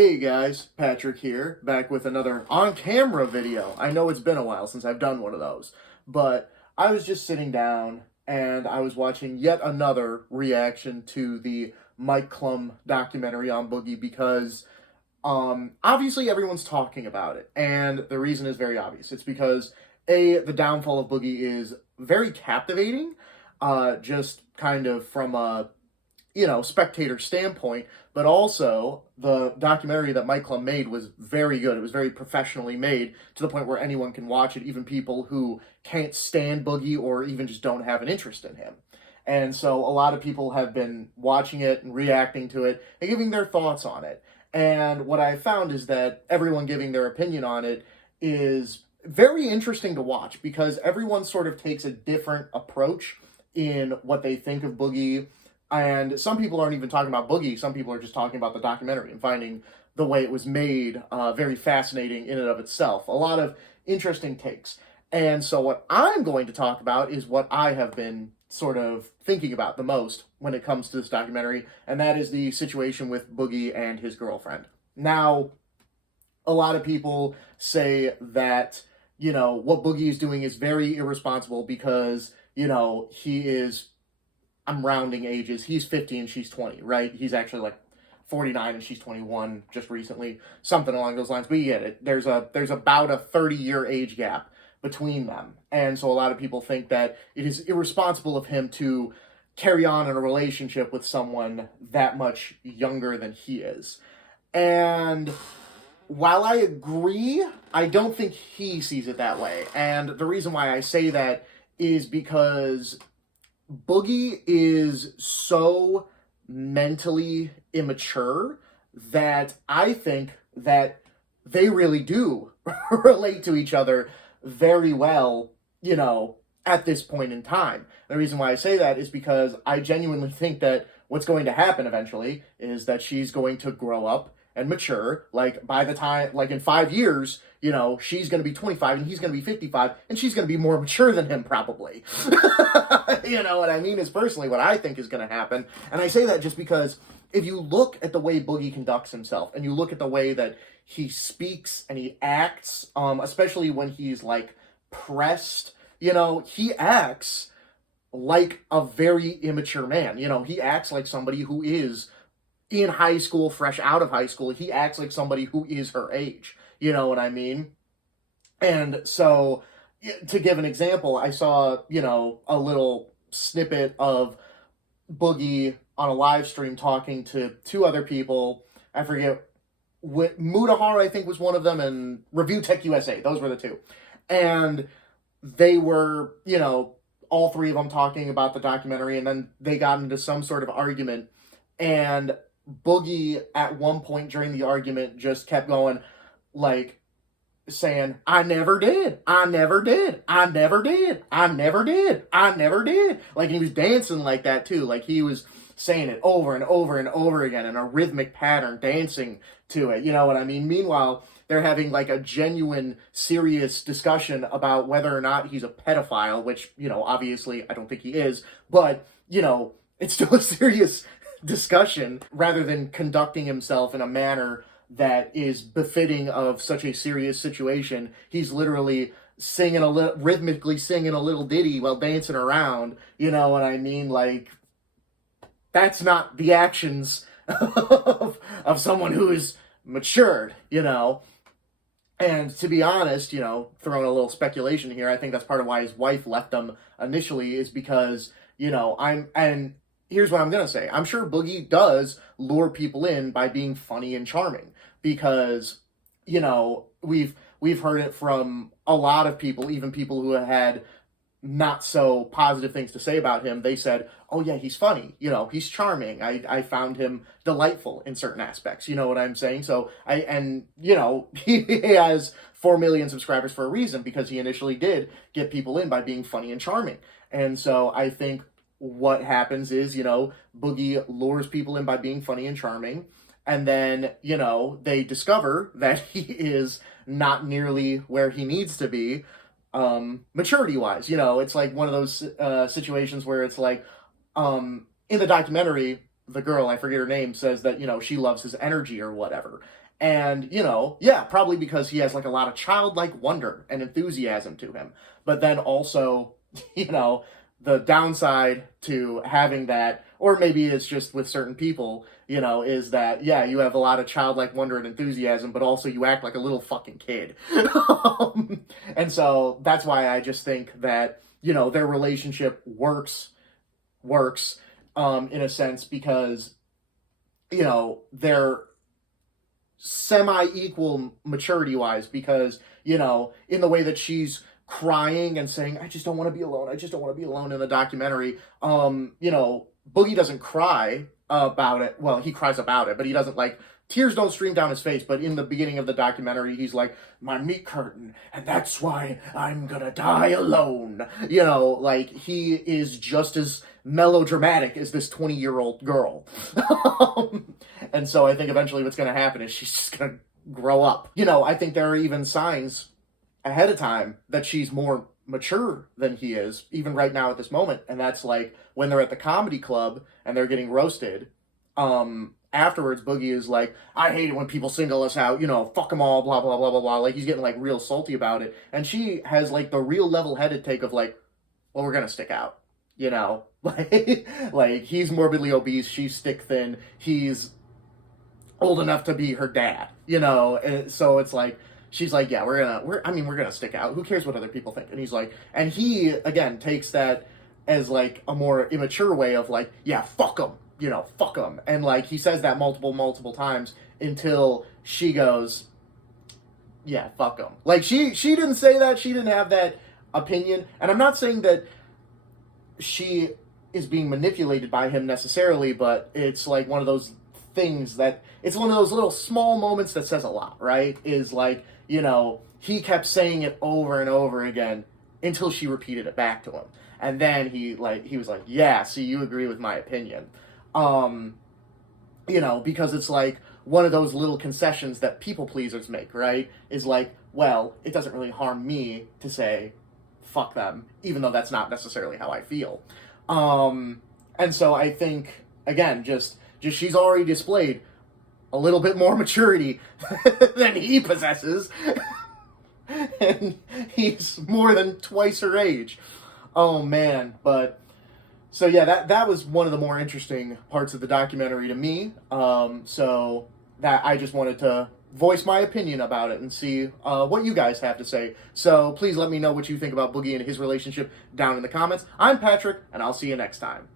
Hey guys, Patrick here, back with another on-camera video. I know it's been a while since I've done one of those, but I was just sitting down and I was watching yet another reaction to the Mike Klum documentary on Boogie because obviously everyone's talking about it, and the reason is very obvious. It's because the downfall of Boogie is very captivating, just kind of from a spectator standpoint, but also the documentary that Mike Klum made was very good. It was very professionally made to the point where anyone can watch it, even people who can't stand Boogie or even just don't have an interest in him. And so a lot of people have been watching it and reacting to it and giving their thoughts on it. And what I found is that everyone giving their opinion on it is very interesting to watch because everyone sort of takes a different approach in what they think of Boogie. And some people aren't even talking about Boogie. Some people are just talking about the documentary and finding the way it was made very fascinating in and of itself. A lot of interesting takes. And so what I'm going to talk about is what I have been sort of thinking about the most when it comes to this documentary, and that is the situation with Boogie and his girlfriend. Now, a lot of people say that, what Boogie is doing is very irresponsible because, he is, I'm rounding ages. He's 50 and she's 20, right? He's actually like 49 and she's 21 just recently, something along those lines. But you get it. There's about a 30-year age gap between them. And so a lot of people think that it is irresponsible of him to carry on in a relationship with someone that much younger than he is. And while I agree, I don't think he sees it that way. And the reason why I say that is because Boogie is so mentally immature that I think that they really do relate to each other very well, at this point in time. The reason why I say that is because I genuinely think that what's going to happen eventually is that she's going to grow up and mature. Like by the time, like in 5 years, she's going to be 25 and he's going to be 55 and she's going to be more mature than him probably. You know what I mean? Is personally what I think is going to happen. And I say that just because if you look at the way Boogie conducts himself and you look at the way that he speaks and he acts, especially when he's like pressed, he acts like a very immature man. He acts like somebody who is in high school, fresh out of high school. He acts like somebody who is her age. You know what I mean? And so, to give an example, I saw, a little snippet of Boogie on a live stream talking to two other people. I forget, Mudahar, I think, was one of them, and Review Tech USA. Those were the two. And they were, all three of them talking about the documentary, and then they got into some sort of argument. And Boogie, at one point during the argument, just kept going, like, saying, I never did, I never did, I never did, I never did, I never did. Like, he was dancing like that, too. Like, he was saying it over and over and over again in a rhythmic pattern, dancing to it. You know what I mean? Meanwhile, they're having, like, a genuine, serious discussion about whether or not he's a pedophile, which, obviously, I don't think he is. But, it's still a serious discussion rather than conducting himself in a manner that is befitting of such a serious situation. He's literally rhythmically singing a little ditty while dancing around. You know what I mean? Like, that's not the actions of someone who is matured, And to be honest, throwing a little speculation here, I think that's part of why his wife left him initially is because, and here's what I'm going to say. I'm sure Boogie does lure people in by being funny and charming because, we've heard it from a lot of people, even people who have had not so positive things to say about him. They said, oh yeah, he's funny. He's charming. I found him delightful in certain aspects. You know what I'm saying? So he has 4 million subscribers for a reason because he initially did get people in by being funny and charming. And so I think what happens is, Boogie lures people in by being funny and charming. And then, they discover that he is not nearly where he needs to be, maturity-wise. It's like one of those situations where it's like, in the documentary, the girl, I forget her name, says that, she loves his energy or whatever. And, you know, yeah, probably because he has like a lot of childlike wonder and enthusiasm to him. But then also, you know, the downside to having that, or maybe it's just with certain people, you know, is that, yeah, you have a lot of childlike wonder and enthusiasm, but also you act like a little fucking kid. And so that's why I just think that, you know, their relationship works, in a sense, because, you know, they're semi-equal maturity-wise, because, you know, in the way that she's crying and saying, I just don't want to be alone, I just don't want to be alone in the documentary, you know, Boogie doesn't cry about it. Well, he cries about it, but he doesn't, like, tears don't stream down his face, but in the beginning of the documentary, he's like, my meat curtain, and that's why I'm gonna die alone. You know, like, he is just as melodramatic as this 20-year-old girl. And so I think eventually what's gonna happen is she's just gonna grow up. You know, I think there are even signs ahead of time that she's more mature than he is, even right now at this moment. And that's like when they're at the comedy club and they're getting roasted. Afterwards, Boogie is like, I hate it when people single us out, you know, fuck them all, blah, blah, blah, blah, blah. Like, he's getting, like, real salty about it. And she has, like, the real level-headed take of, like, well, we're gonna stick out, you know? Like, he's morbidly obese, she's stick-thin, he's old enough to be her dad, you know? And so it's like, she's like, yeah, we're gonna stick out. Who cares what other people think? And he's like, and he, again, takes that as, like, a more immature way of, like, yeah, fuck them. You know, fuck them. And, like, he says that multiple times until she goes, yeah, fuck them. Like, she didn't say that. She didn't have that opinion. And I'm not saying that she is being manipulated by him necessarily, but it's, like, one of those things that, it's one of those little small moments that says a lot, right? Is, like, you know, he kept saying it over and over again until she repeated it back to him. And then he was like, yeah, see, you agree with my opinion. You know, because it's like one of those little concessions that people pleasers make, right? Is like, well, it doesn't really harm me to say, fuck them, even though that's not necessarily how I feel. And so I think, again, just she's already displayed a little bit more maturity than he possesses. And he's more than twice her age. Oh, man, but... So yeah, that was one of the more interesting parts of the documentary to me. So that I just wanted to voice my opinion about it and see what you guys have to say. So please let me know what you think about Boogie and his relationship down in the comments. I'm Patrick, and I'll see you next time.